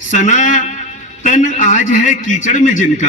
सनातन आज है कीचड़ में जिनका,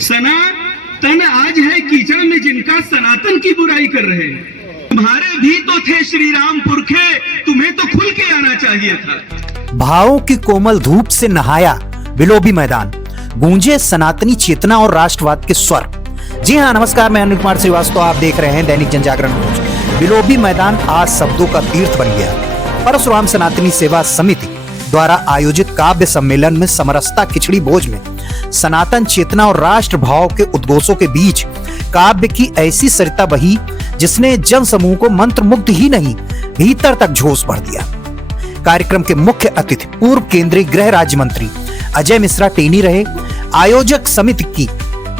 सनातन आज है कीचड़ में जिनका सनातन की बुराई कर रहे हैं। तुम्हारे भी तो थे श्री राम पुरखे, तुम्हें तो खुल के आना चाहिए था। भावों की कोमल धूप से नहाया बिलोबी मैदान, गूंजे सनातनी चेतना और राष्ट्रवाद के स्वर। जी हाँ, नमस्कार, मैं अनिल कुमार श्रीवास्तव, आप देख रहे हैं दैनिक जनजागरण न्यूज। बिलोबी मैदान आज शब्दों का तीर्थ बन गया। परशुराम सनातनी सेवा समिति द्वारा आयोजित काव्य सम्मेलन में समरसता खिचड़ी भोज में सनातन चेतना और राष्ट्र भाव के उद्घोषों के बीच काव्य की ऐसी सरिता बही जिसने जन समूह को मंत्र मुग्ध ही नहीं, भीतर तक झोंस भर दिया। कार्यक्रम के मुख्य अतिथि पूर्व केंद्रीय गृह राज्य मंत्री अजय मिश्रा टेनी रहे। आयोजक समिति की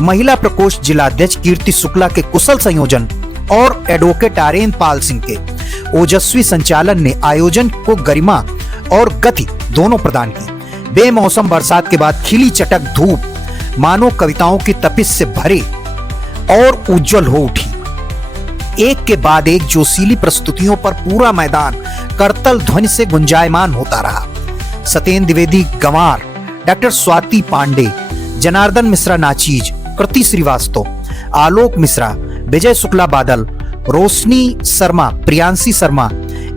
महिला प्रकोष्ठ जिलाध्यक्ष कीर्ति शुक्ला के कुशल संयोजन और एडवोकेट आर्यन पाल सिंह के ओजस्वी संचालन ने आयोजन को गरिमा और गति दोनों प्रदान की। बेमौसम बरसात के बाद खिली चटक धूप मानो कविताओं की तपिश से भरे और उज्जवल हो उठी। एक के बाद एक जोशीली प्रस्तुतियों पर पूरा मैदान करतल ध्वनि से गुंजायमान होता रहा। सत्येंद्र द्विवेदी गंवार, डॉक्टर स्वाति पांडे, जनार्दन मिश्रा नाचीज, कृति श्रीवास्तव, आलोक मिश्रा, विजय शुक्ला बादल, रोशनी शर्मा, प्रियांशी शर्मा,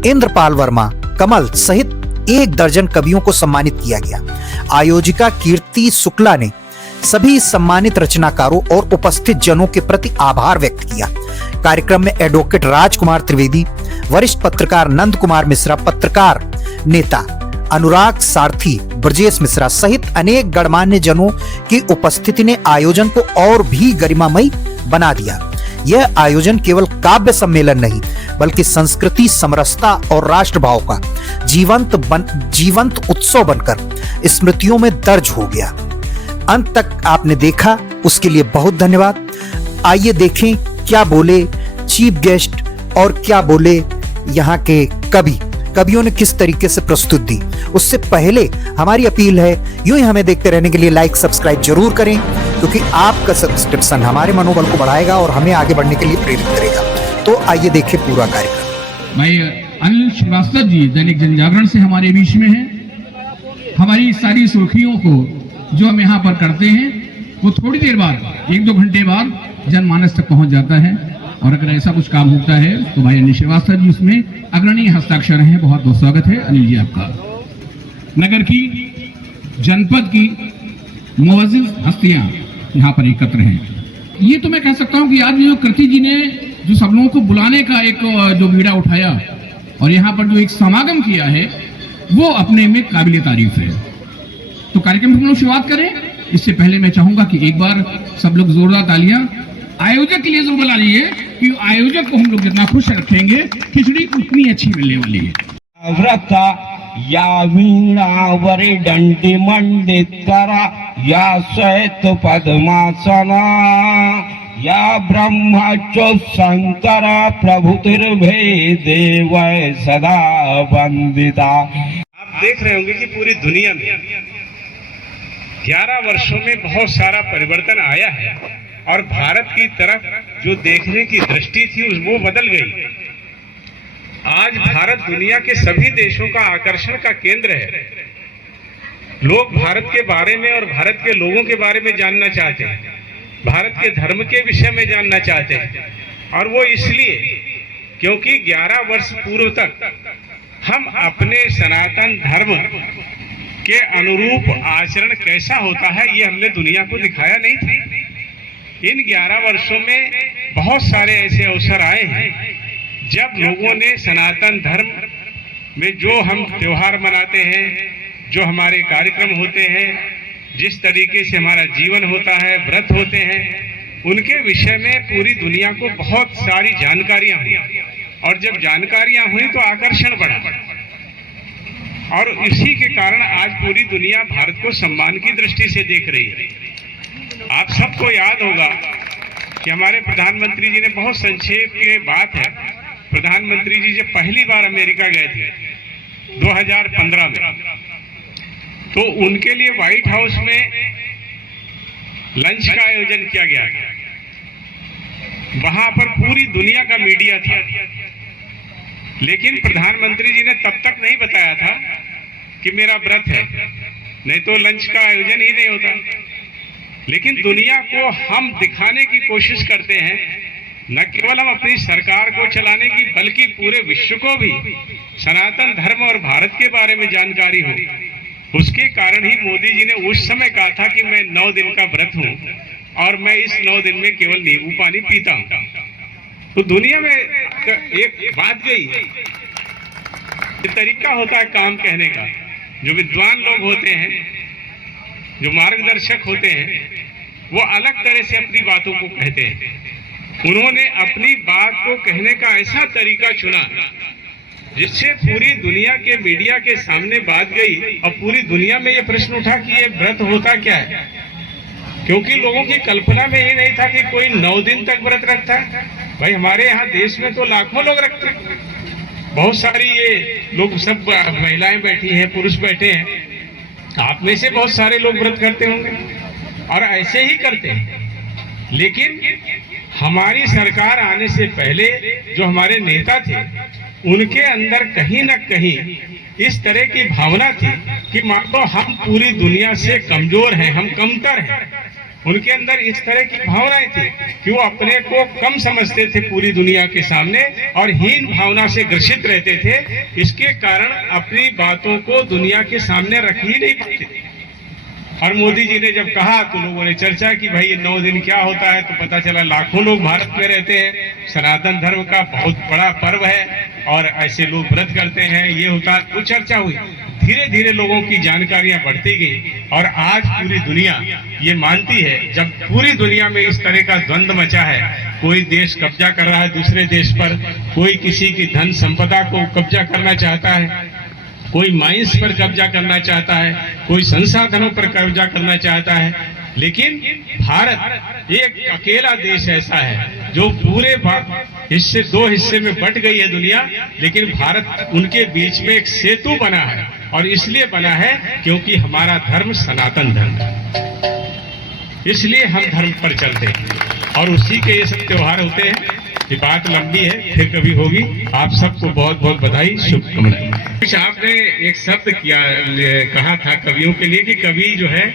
इंद्रपाल वर्मा, कमल सहित 1 दर्जन कवियों को सम्मानित किया गया। आयोजिका कीर्ति शुक्ला ने सभी सम्मानित रचनाकारों और उपस्थित जनों के प्रति आभार व्यक्त किया। कार्यक्रम में एडवोकेट राजकुमार त्रिवेदी, वरिष्ठ पत्रकार नंद कुमार मिश्रा, पत्रकार नेता अनुराग सारथी, ब्रजेश मिश्रा सहित अनेक गणमान्य जनों की उपस्थिति ने आयोजन को और भी गरिमामयी बना दिया। यह आयोजन केवल काव्य सम्मेलन नहीं बल्कि संस्कृति, समरसता और राष्ट्रभाव का जीवंत उत्सव बनकर स्मृतियों में दर्ज हो गया। अंत तक आपने देखा, उसके लिए बहुत धन्यवाद। आइए देखें क्या बोले चीफ गेस्ट और क्या बोले यहाँ के कवियों ने किस तरीके से प्रस्तुत दी। उससे पहले हमारी अपील है, यूं ही हमें देखते रहने के लिए लाइक सब्सक्राइब जरूर करें, क्योंकि आपका सब्सक्रिप्शन हमारे मनोबल को बढ़ाएगा और हमें आगे बढ़ने के लिए प्रेरित करेगा। तो आइए देखें पूरा कार्यक्रम। मैं अनिल श्रीवास्तव जी दैनिक जनजागरण से हमारे बीच में हैं। हमारी सारी सुर्खियों को जो हम यहाँ पर करते हैं वो थोड़ी देर बाद, 1-2 घंटे बाद जनमानस तक पहुँच जाता है। और अगर ऐसा कुछ काम होता है तो भाई अनिल श्रीवास्तव जी उसमें अग्रणी हस्ताक्षर हैं। बहुत बहुत स्वागत है अनिल जी आपका। नगर की, जनपद की मुअज़्ज़िज़ हस्तियां यहाँ पर एकत्र हैं। ये तो मैं कह सकता हूँ कि आज जो कृति जी ने जो सब लोगों को बुलाने का एक जो बीड़ा उठाया और यहाँ पर जो एक समागम किया है वो अपने में काबिल तारीफ है। तो कार्यक्रम हम लोग शुरुआत करें। इससे पहले मैं चाहूंगा कि एक बार सब लोग जोरदार तालियां आयोजक के लिए जो बुला लिए कि आयोजक को हम लोग जितना खुश रखेंगे खिचड़ी उतनी अच्छी मिलने वाली है। व्रता या वीणावरी दंडी मंडित करा, या श्वेत पद्मासना, या ब्रह्मचोत्संकर प्रभुतिर्भेदे वै सदा वंदिता। आप देख रहे होंगे कि पूरी दुनिया में 11 वर्षों में बहुत सारा परिवर्तन आया है और भारत की तरफ जो देखने की दृष्टि थी वो बदल गई। आज भारत दुनिया के सभी देशों का आकर्षण का केंद्र है। लोग भारत के बारे में और भारत के लोगों के बारे में जानना चाहते हैं, भारत के धर्म के विषय में जानना चाहते हैं। और वो इसलिए क्योंकि 11 वर्ष पूर्व तक हम अपने सनातन धर्म के अनुरूप आचरण कैसा होता है ये हमने दुनिया को दिखाया नहीं था। इन 11 वर्षों में बहुत सारे ऐसे अवसर आए हैं जब लोगों ने सनातन धर्म में जो हम त्योहार मनाते हैं, जो हमारे कार्यक्रम होते हैं, जिस तरीके से हमारा जीवन होता है, व्रत होते हैं, उनके विषय में पूरी दुनिया को बहुत सारी जानकारियां हुई। और जब जानकारियां हुई तो आकर्षण बढ़ा और इसी के कारण आज पूरी दुनिया भारत को सम्मान की दृष्टि से देख रही है। आप सबको याद होगा कि हमारे प्रधानमंत्री जी ने, बहुत संक्षेप की बात है, प्रधानमंत्री जी जब पहली बार अमेरिका गए थे 2015 में, तो उनके लिए व्हाइट हाउस में लंच का आयोजन किया गया था। वहां पर पूरी दुनिया का मीडिया था, लेकिन प्रधानमंत्री जी ने तब तक नहीं बताया था कि मेरा व्रत है, नहीं तो लंच का आयोजन ही नहीं होता। लेकिन दुनिया को हम दिखाने की कोशिश करते हैं, न केवल हम अपनी सरकार को चलाने की बल्कि पूरे विश्व को भी सनातन धर्म और भारत के बारे में जानकारी हो। उसके कारण ही मोदी जी ने उस समय कहा था कि मैं 9 दिन का व्रत हूं और मैं इस 9 दिन में केवल नींबू पानी पीता हूं। तो दुनिया में एक बात गई, ये तरीका होता है काम कहने का। जो विद्वान लोग होते हैं, जो मार्गदर्शक होते हैं, वो अलग तरह से अपनी बातों को कहते हैं। उन्होंने अपनी बात को कहने का ऐसा तरीका चुना जिससे पूरी दुनिया के मीडिया के सामने बात गई और पूरी दुनिया में ये प्रश्न उठा कि ये व्रत होता क्या है। क्योंकि लोगों की कल्पना में ये नहीं था कि कोई 9 दिन तक व्रत रखता है। भाई हमारे यहाँ देश में तो लाखों लोग रखते हैं, बहुत सारी ये लोग, सब महिलाएं बैठी हैं, पुरुष बैठे हैं, आप में से बहुत सारे लोग व्रत करते होंगे और ऐसे ही करते हैं। लेकिन हमारी सरकार आने से पहले जो हमारे नेता थे, उनके अंदर कहीं न कहीं इस तरह की भावना थी कि मान लो हम पूरी दुनिया से कमजोर हैं, हम कमतर हैं। उनके अंदर इस तरह की भावनाएं थी कि वो अपने को कम समझते थे पूरी दुनिया के सामने और हीन भावना से ग्रसित रहते थे। इसके कारण अपनी बातों को दुनिया के सामने रख ही नहीं पाते थे। और मोदी जी ने जब कहा तो लोगों ने चर्चा की, भाई ये 9 दिन क्या होता है, तो पता चला लाखों लोग भारत में रहते हैं, सनातन धर्म का बहुत बड़ा पर्व है और ऐसे लोग व्रत करते हैं, ये होता। तो चर्चा हुई, धीरे धीरे लोगों की जानकारियां बढ़ती गई और आज पूरी दुनिया ये मानती है। जब पूरी दुनिया में इस तरह का द्वंद्व मचा है, कोई देश कब्जा कर रहा है दूसरे देश पर, कोई किसी की धन संपदा को कब्जा करना चाहता है, कोई माइंस पर कब्जा करना चाहता है, कोई संसाधनों पर कब्जा करना चाहता है, लेकिन भारत एक अकेला देश ऐसा है जो पूरे हिस्से 2 हिस्से में बट गई है दुनिया, लेकिन भारत उनके बीच में एक सेतु बना है। और इसलिए बना है क्योंकि हमारा धर्म सनातन धर्म है, इसलिए हम धर्म पर चलते हैं और उसी के ये सब त्योहार होते हैं। ये बात लंबी है, फिर कभी होगी। आप सबको बहुत बहुत बधाई, शुभकामनाएं। कुछ आपने एक शब्द कहा था कवियों के लिए कि कवि जो है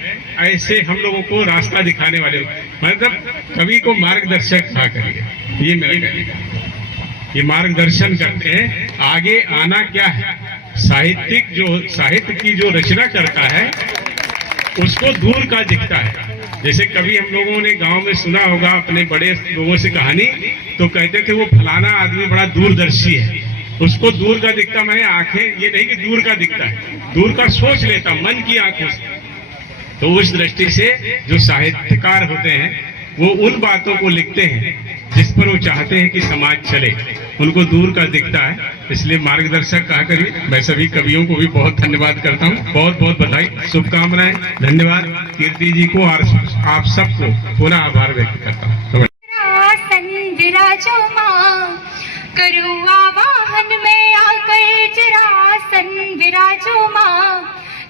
ऐसे हम लोगों को रास्ता दिखाने वाले, मतलब कवि को मार्गदर्शक था करिए, ये मेरा कहने का। ये मार्गदर्शन करते हैं, आगे आना क्या है। साहित्य की जो रचना करता है उसको दूर का दिखता है। जैसे कभी हम लोगों ने गांव में सुना होगा अपने बड़े लोगों से कहानी, तो कहते थे वो फलाना आदमी बड़ा दूरदर्शी है, उसको दूर का दिखता। मैंने आंखें, ये नहीं कि दूर का दिखता है, दूर का सोच लेता मन की आंखों से। तो उस दृष्टि से जो साहित्यकार होते हैं वो उन बातों को लिखते हैं जिस पर वो चाहते हैं कि समाज चले, उनको दूर का दिखता है, इसलिए मार्गदर्शक कहा करिए। मैं सभी कवियों को भी बहुत धन्यवाद करता हूँ, बहुत बहुत बधाई, शुभकामनाएं, धन्यवाद। कीर्ति जी को और आप सबको पुनः आभार व्यक्त करता हूँ।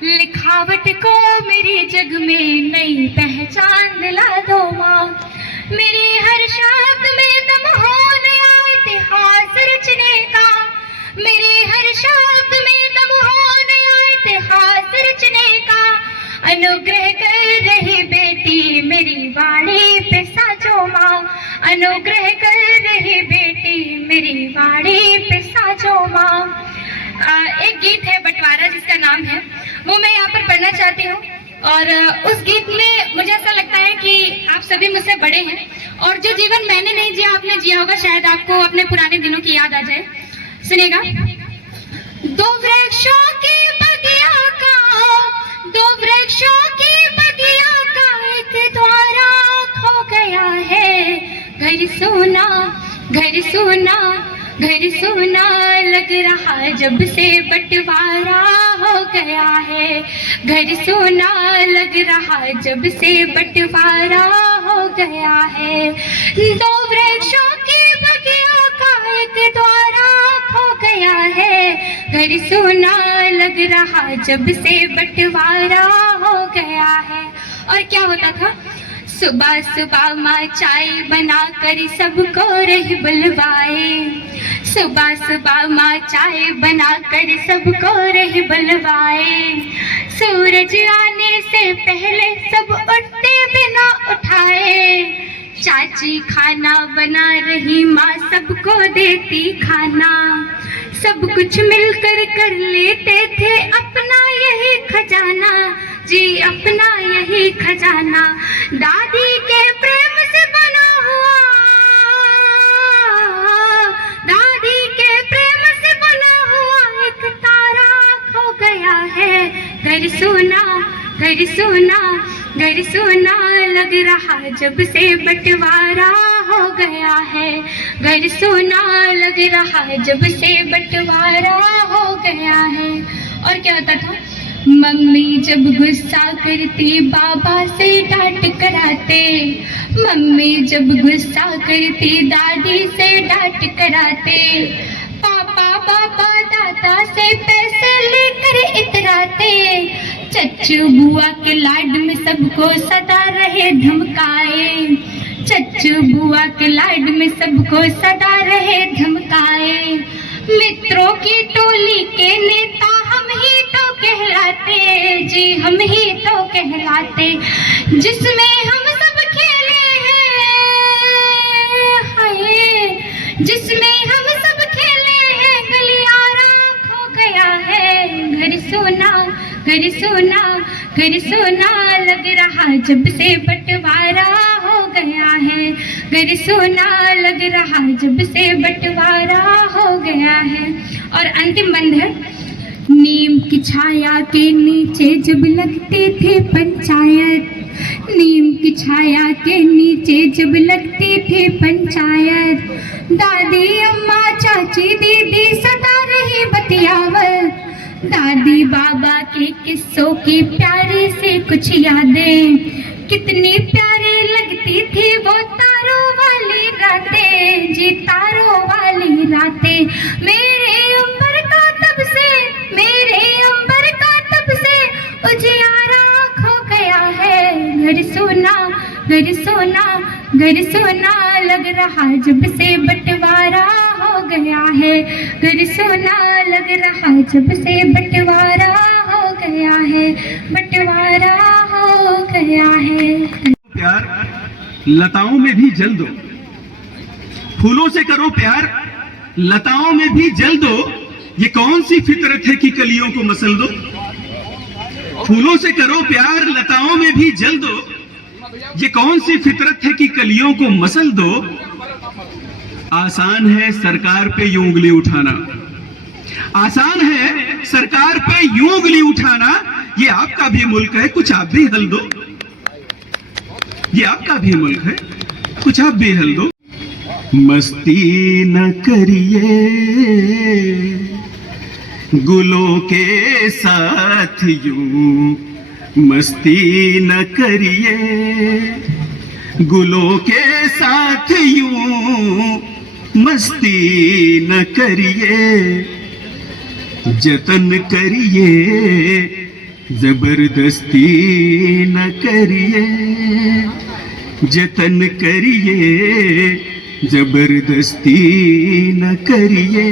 लिखावट को मेरे जग में नई पहचान दिला दो माँ। मेरे हर शब्द में दम हो नया इतिहास रचने का, मेरे हर शब्द में दम हो नया इतिहास रचने का। अनुग्रह कर रही बेटी मेरी वाणी पे साजो माँ, अनुग्रह कर रही बेटी मेरी वाणी पे साजो माँ। एक गीत है बंटवारा जिसका नाम है, वो मैं यहाँ पर पढ़ना चाहती हूँ। और उस गीत में मुझे ऐसा लगता है कि आप सभी मुझसे बड़े हैं और जो जीवन मैंने नहीं जिया आपने जिया होगा, शायद आपको अपने पुराने दिनों की याद आ जाए। सुनेगा। 2 वृक्षों की बगिया का, 2 वृक्षों की बगिया का एक द्वारा खो गया है। घर सोना, घर सोना, घर सोना लग रहा जब से बंटवारा हो गया है। घर सोना लग रहा जब से बंटवारा हो गया है। 2 वृक्षों की बगिया का एक द्वारा खो गया है। घर सोना लग रहा जब से बंटवारा हो गया है। और क्या होता था, सुबह सुबह माँ चाय बना कर सबको रह बुलवाए, सुबह सुबह माँ चाय बना कर सबको रह बुलवाए। सूरज आने से पहले सब उठते बिना उठाए, चाची खाना बना रही माँ सबको देती खाना। सब कुछ मिलकर कर लेते थे अपना यही खजाना जी, अपना यही खजाना। दादी के प्रेम से बना हुआ, दादी के प्रेम से बना हुआ एक तारा खो गया है। घर सोना, घर सोना, घर सोना लग रहा जब से बंटवारा हो गया है। घर सोना लग रहा जब से बंटवारा हो गया है। और क्या होता था, मम्मी जब गुस्सा करती बाबा से डांट कराते, मम्मी जब गुस्सा करती दादी से डांट कराते। पापा बाबा दादा से पैसे लेकर इतराते, चच्चू बुआ के लाड में सबको सदा रहे धमकाए, चच्चू बुआ के लाड में सबको सदा रहे धमकाए। मित्रों की टोली के नेता हम ही तो कहलाते जी, हम ही तो कहलाते। जिसमें हम सब खेले हैं, हाय जिसमें हम सब खेले हैं, गलियारा खो गया है। घर सोना, घर सोना, घर सोना लग रहा जब से बंटवारा हो गया है। घर सोना लग रहा जब से बंटवारा हो गया है। और अंतिम बंद है, नीम की छाया के नीचे जब लगते थे पंचायत, नीम की छाया के नीचे जब लगते थे पंचायत। दादी अम्मा चाची दीदी सदा रही बतियावत, दादी बाबा के किस्सों की प्यारी से कुछ यादें। कितनी प्यारी लगती थी वो तारों वाली रातें जी, तारों वाली रातें। मेरे अंबर का तब से, मेरे अंबर का तब से उजियारा खो गया है। घर सोना, घर सोना, घर सोना लग रहा जब से बंटवारा हो गया है। घर सोना लग रहा जब से बंटवारा हो गया है, बंटवारा हो गया है। प्यार लताओं में भी जल दो, फूलों से करो प्यार लताओं में भी जल दो। ये कौन सी फितरत है कि कलियों को मसल दो। फूलों से करो प्यार लताओं में भी जल दो, ये कौन सी फितरत है कि कलियों को मसल दो। आसान है सरकार पे यूं उंगली उठाना, आसान है सरकार पे यूं उंगली उठाना। ये आपका भी मुल्क है, कुछ आप भी हल दो। ये आपका भी मुल्क है, कुछ आप भी हल दो। मस्ती न करिए गुलों के साथ यूं, मस्ती न करिए गुलों के साथ यूं, मस्ती न करिए। जतन करिए जबरदस्ती न करिए, जतन करिए जबरदस्ती न करिए।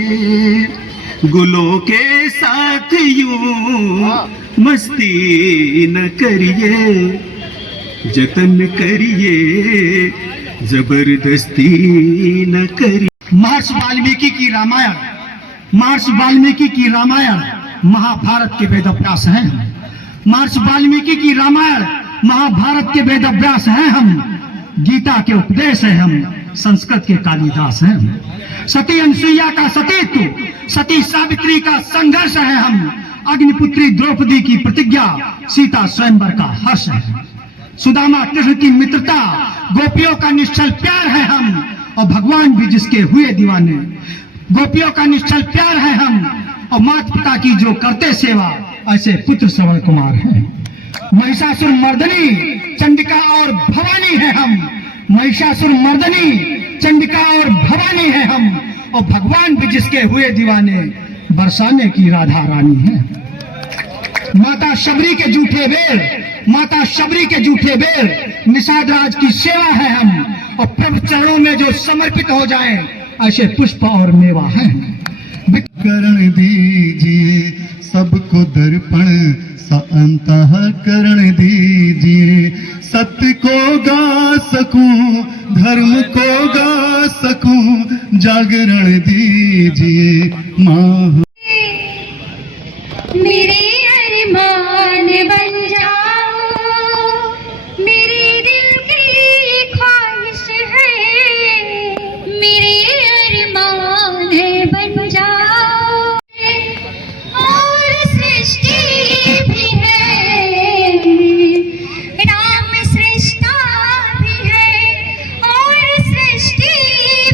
गुलों के साथ यूं मस्ती न करिए, जतन करिए जबरदस्ती न करिए। महर्षि वाल्मीकि की रामायण, महर्षि वाल्मीकि की रामायण महाभारत के वेदव्यास हैं। महर्षि वाल्मीकि की रामायण महाभारत के वेदव्यास हैं हम। गीता के उपदेश है हम, संस्कृत के कालिदास हैं हम। सती अनुसुईया का सतीत्व, सती सावित्री का संघर्ष है हम। अग्निपुत्री द्रौपदी की प्रतिज्ञा, सीता स्वयंवर का हर्ष है। सुदामा कृष्ण की मित्रता, गोपियों का निश्चल प्यार है हम। और भगवान भी जिसके हुए दीवाने, गोपियों का निश्चल प्यार है हम। और माता पिता की जो करते सेवा, ऐसे पुत्र श्रवण कुमार हैं। महिषासुर मर्दनी चंडिका और भवानी है हम। महिषासुर मर्दनी चंडिका और भवानी है हम। और भगवान भी जिसके हुए दीवाने, बरसाने की राधा रानी है। माता शबरी के जूठे बेर, माता शबरी के जूठे बेर, निषाद राज की सेवा है हम, और प्रभु चरणों में जो समर्पित हो जाए ऐसे पुष्प और मेवा है। करण दीजिए सबको दर्पण अंतःकरण दीजिए, सत्य को गा सकूं धर्म को गा सकूं, जागरण दीजिए माँ। मेरे अरमान बन जाओ, मेरे दिल की ख्वाहिश है, मेरे अरमान बन जाओ। और सृष्टि भी है, राम सृष्टा भी है, और सृष्टि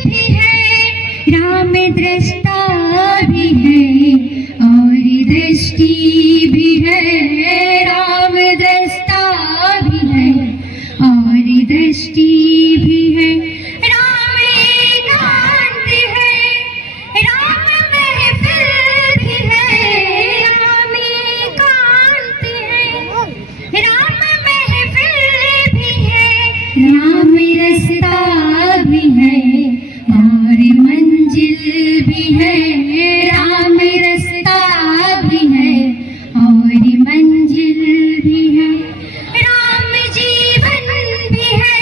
भी है, राम दृष्टा भी है, और दृष्टि भी है, राम दृष्टा भी है, और दृष्टि भी है, राम एकांत है, राम महफिल भी है, राम एकांत है, राम महफिल भी है, राम रास्ता भी है, और मंजिल भी है, राम रास्ता भी है, और मंजिल भी है, राम जीवन भी है,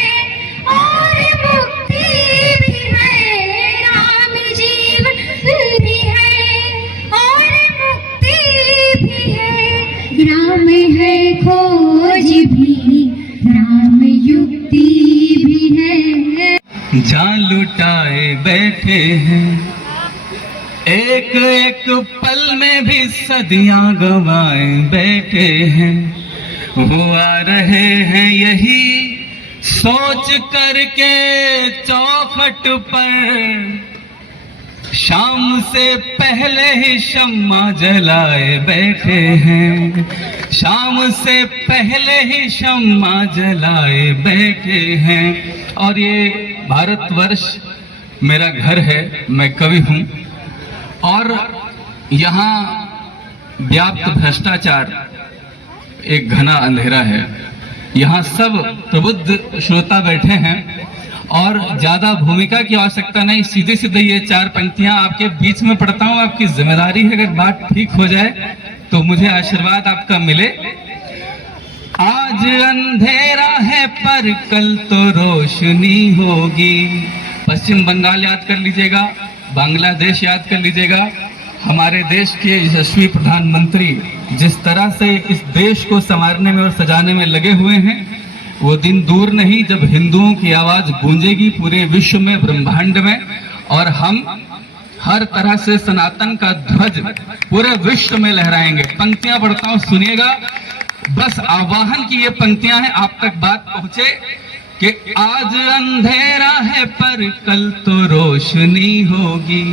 और मुक्ति भी है, राम जीवन भी है, और मुक्ति भी है, राम है खोज भी, राम युक्ति भी है। जान लुटाए बैठे हैं, एक एक पल में भी सदियां गवाए बैठे हैं, वो आ रहे हैं यही सोच करके चौखट पर, शाम से पहले ही शम्मा जलाए बैठे हैं, शाम से पहले ही शम्मा जलाए बैठे हैं। और ये भारतवर्ष मेरा घर है, मैं कवि हूँ, और यहाँ व्याप्त भ्रष्टाचार एक घना अंधेरा है। यहाँ सब प्रबुद्ध श्रोता बैठे हैं और ज्यादा भूमिका की आवश्यकता नहीं, सीधे सीधे ये चार पंक्तियां आपके बीच में पढ़ता हूँ। आपकी जिम्मेदारी है, अगर बात ठीक हो जाए तो मुझे आशीर्वाद आपका मिले। आज अंधेरा है पर कल तो रोशनी होगी। पश्चिम बंगाल याद कर लीजिएगा, बांग्लादेश याद कर लीजिएगा। हमारे देश के यशस्वी प्रधानमंत्री जिस तरह से इस देश को संवारने में और सजाने में लगे हुए हैं, वो दिन दूर नहीं जब हिंदुओं की आवाज गूंजेगी पूरे विश्व में, ब्रह्मांड में, और हम हर तरह से सनातन का ध्वज पूरे विश्व में लहराएंगे। पंक्तियां पढ़ता हूं, सुनिएगा। बस आवाहन की ये पंक्तियां हैं, आप तक बात पहुंचे कि आज अंधेरा है पर कल तो रोशनी होगी।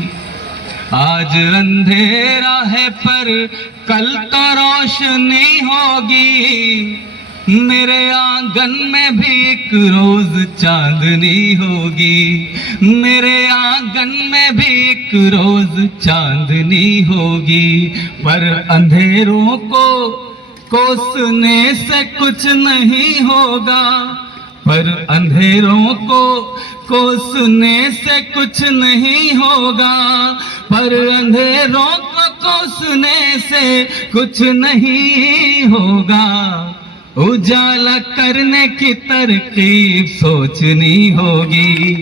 आज अंधेरा है पर कल तो रोशनी होगी। मेरे आंगन में भी एक रोज चांदनी होगी। मेरे आंगन में भी एक रोज चांदनी होगी। पर अंधेरों को कोसने से कुछ नहीं होगा। पर अंधेरों को कोसने से कुछ नहीं होगा। पर अंधेरों को कोसने से कुछ नहीं होगा। उजाला करने की तरकीब सोचनी होगी।